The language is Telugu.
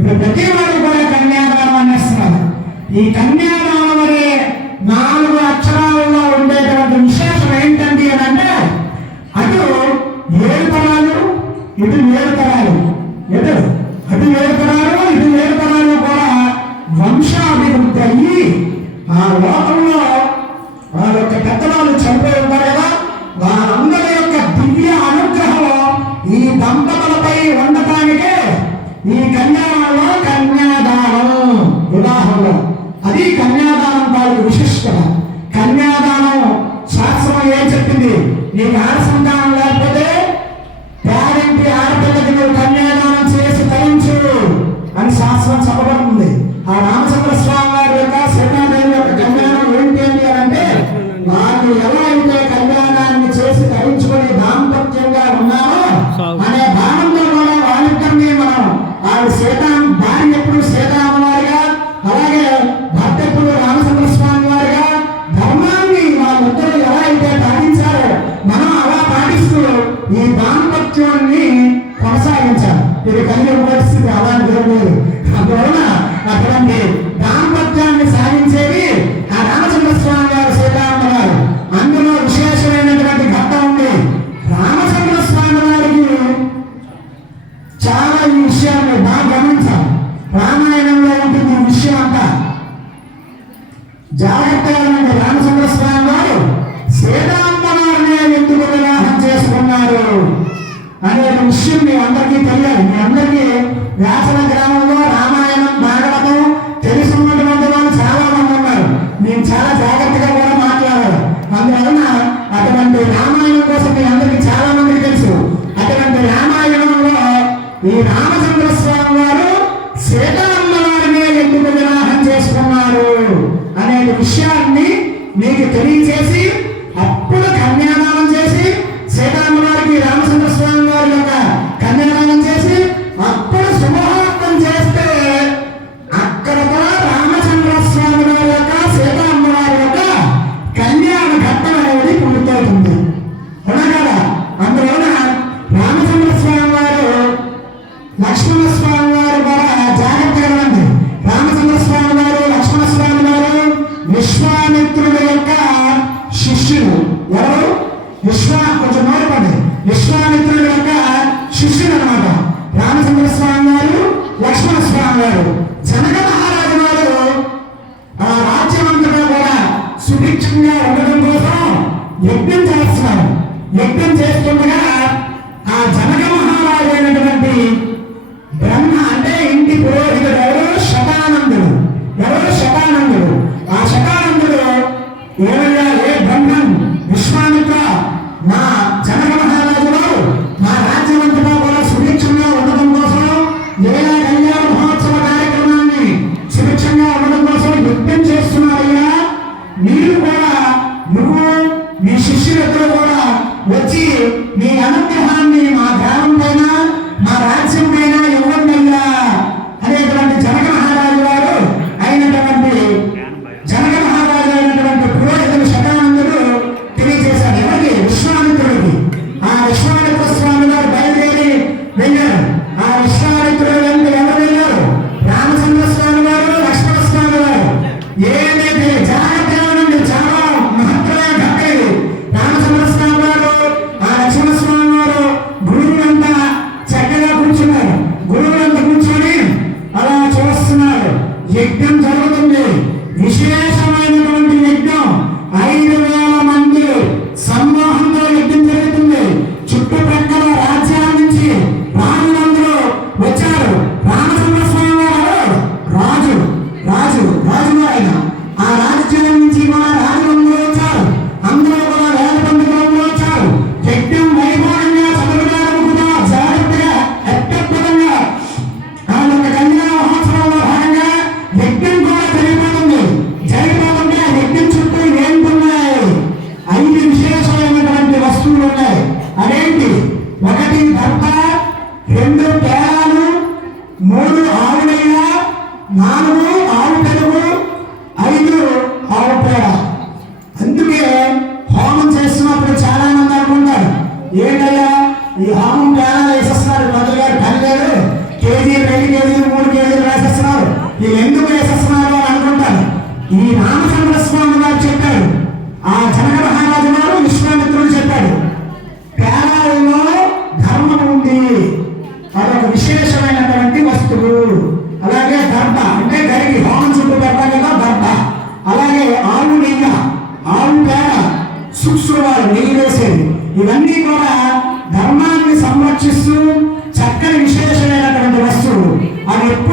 ఇప్పుడు ప్రతి వారు కూడా కన్యాదానం అనేస్తున్నారు. ఈ కన్యాదానం అనే 4 అక్షరాలలో ఉండేటువంటి విశేషం ఏంటండి అని అంటే, అటు 7 తరాలు, ఇటు 7 తరాలు, అటు 7 తరాలు, ఇటు 7 తరాలు కూడా వంశాభివృద్ధి అయ్యి ఆ లోకంలో వాళ్ళ యొక్క పెద్దవాళ్ళు చనిపోయి ఉంటారు కదా, వారందరి యొక్క దివ్య అనుగ్రహం ఈ దంపతులపై ఉండటానికే ఈ కన్యాదానంలో కన్యాదానం ఉదాహరణ. అది కన్యాదానం వాళ్ళకి విశిష్టత. కన్యాదానం శాస్త్రం ఏం చెప్పింది? నీకు ఆడసంతానం లేకపోతే పేరెంటి ఆడపిల్లకి నువ్వు కన్యాదానం చేసి తరించు అని శాస్త్రం చెప్పబడుతుంది. ఆ రామచంద్ర స్వామి వారి యొక్క సీతాదేవి యొక్క కళ్యాణం ఏంటి అని అంటే, వాళ్ళు ఎలా అయితే కళ్యాణాన్ని చేసి తరించుకొని దాంపత్యంగా ఉన్నారో అనే భావంతో కూడా వాళ్ళిద్దరినీ మనం సీతా భార్య ఎప్పుడు సీతామ్మవారిగా, అలాగే భర్త ఎప్పుడు రామచంద్ర స్వామి వారిగా ధర్మాన్ని వాళ్ళిద్దరూ ఎలా అయితే పాటించారో మనం అలా పాటిస్తూ ఈ దాంపత్యాన్ని కొనసాగించాలి. ఇది కలిగే పరిస్థితి అలాంటి జరగలేదు. అందువలన అటువంటి దాంపత్యాన్ని సాగించేది ఆ రామచంద్ర స్వామి వారు సీతారామ గారు. అందులో విశేషమైనటువంటి ఘట్టం ఉంది. రామచంద్ర స్వామి వారికి చాలా ఈ విషయాన్ని బాగా గమనించాలి. రామాయణంలో ఉంటుంది ఈ విషయం అంతా జాగ్రత్తగా. రామచంద్ర స్వామి వారు సీతారామనే ఎందుకు వివాహం చేసుకున్నారు అనే విషయం మీ అందరికీ తెలియాలి. మీ అందరికీ వ్యాసన గ్రామంలో రామాయణం భాగవతం తెలుసుకున్నటువంటి వాళ్ళు చాలా మంది ఉన్నారు. నేను చాలా జాగ్రత్తగా కూడా మాట్లాడారు. అందువలన అటువంటి రామాయణం కోసం మీ అందరికీ చాలా మందికి తెలుసు. అటువంటి రామాయణంలో ఈ రామచంద్ర స్వామి వారు సీతారామ వారిని ఎందుకు వివాహం చేసుకున్నారు అనే విషయాన్ని మీకు తెలియచేసి అప్పుడు కన్యాదానం చేసి సీతారామ వారికి రామచంద్ర స్వామి వారి యొక్క కన్యాదానం చేసి అప్పుడు శుభముహూర్తం చేస్తే అక్కడ కూడా రామచంద్ర స్వామి వారి యొక్క సీతారామ వారి యొక్క కళ్యాణ ఘట్టం అనేది పూర్తవుతుంది. అవునా కదా? అందువలన రామచంద్ర స్వామి వారు లక్ష్మణ స్వామి వారు కూడా జాగ్రత్తగా ఉంది. రామచంద్ర స్వామి వారు లక్ష్మణ స్వామి వారు విశ్వామిత్రుడి యొక్క శిష్యులు. ఎవరు? కొంచెం మారిపడి విశ్వామిత్రుడి యొక్క శిష్యులు అన్నమాట. రామచంద్ర స్వామి వారు లక్ష్మణ స్వామి వారు. జనక మహారాజు వారు ఆ రాజ్యమంతటా కూడా సుభిక్షంగా ఉండడం కోసం యజ్ఞం చేస్తున్నారు. యజ్ఞం చేస్తుండగా ఆ జనక మహారాజు అయినటువంటి బ్రహ్మ అంటే ఇంటి పురోహితుడు ఎవరు? శతానందుడు. ఎవరు? శతానందుడు. ఆ శతానందుడు ఏమయ్యా, ఏ బ్రహ్మం విశ్వామిత్ర, మా జనక మహారాజు వారు మా రాజ్యమంతటా కూడా సుభిక్షంగా ఉండడం కోసం, లేదా కళ్యాణ మహోత్సవ కార్యక్రమాన్ని సుభిక్షంగా ఉండడం కోసం యజ్ఞం చేస్తున్నారయ్యా. మీరు కూడా, నువ్వు మీ శిష్యులందరూ కూడా వచ్చి మీ అనుగ్రహాన్ని మా గ్రామం పైన మా రాజ్యం పైన ఇవ్వండి అయ్యా అనేటువంటి జనక మహారాజు వారు అయినటువంటి జనక మహారాజు అయినటువంటి పురోహితుడు శతానందుడు తెలియజేశారు. ఎవరికి? విశ్వామిత్రుడికి. ఆ విశ్వామిత్ర స్వామి గారు బయలుదేరి వెళ్ళారు. ఆ విశ్వామిత్రుడు వెంట ఎవరు వెళ్ళారు? రామచంద్ర స్వామి వారు, లక్ష్మణ స్వామి వారు. ఏదైతే జాగ్రత్తగా నుండి చాలా మహత్తరమైన ఘట్టం. రామచంద్ర స్వామి వారు, ఆ లక్ష్మణ స్వామి వారు గురువులంతా చక్కగా కూర్చున్నారు. గురువులంతా కూర్చొని అలా చూస్తున్నారు. యజ్ఞం జరుగుతుంది. విశేషమైనటువంటి యజ్ఞం. 5,000 మంది సమూహంతో యజ్ఞం జరుగుతుంది. చుట్టుప్రక్కల రాజ్యాల నుంచి రాజులందరూ వచ్చారు. రామచంద్ర స్వామి వారు రాజు ఆయన. ఆ రాజ్యం నుంచి మా రాజులందరూ వచ్చారు. అందరూ కూడా వేల మందిలో వచ్చారు. యజ్ఞం వైభవంగా చదువుగా జాగ్రత్తగా ఎట్టపదంగా ఆ యొక్క కళ్యాణ మహోత్సవంలో భాగంగా యజ్ఞం కూడా జరిగిపోతుంది. జరిగిపోతుంటే ఆ యజ్ఞం చుట్టూ ఏంటున్నాయి? 5 విశేషమైనటువంటి వస్తువులు ఉన్నాయి. అదేంటి? 1 దర్భ, 2 పేరాలు, 3 ఆవులయ్య, 4 ఆవు పెరుగు, 5 ఆవు పేడ. అందుకే హోమం చేస్తున్నప్పుడు చాలా మంది అనుకుంటారు, ఏంటయ్యా ఈ హోమం పేరాలు వేసేస్తున్నారు, మంత్రి గారు 10 కేజీలు, 2 కేజీలు, 3 కేజీలు రామచంద్ర స్వామి గారు చెప్పాడు, ఆ జనక మహారాజు గారు విశ్వామిత్రుడు చెప్పాడు, పేలాలలో ధర్మం ఉంది, అదొక విశేషమైనటువంటి వస్తువు. అలాగే దర్భ అంటే గరికి హోమం చుట్టూ పెడతాం కదా దర్భ, అలాగే ఆవు నెయ్యి, ఆవు పేడ, శుక్రవారు నెయ్యి వేసేది, ఇవన్నీ కూడా ధర్మాన్ని సంరక్షిస్తూ చక్కని విశేషమైనటువంటి వస్తువు. అది ఎప్పుడు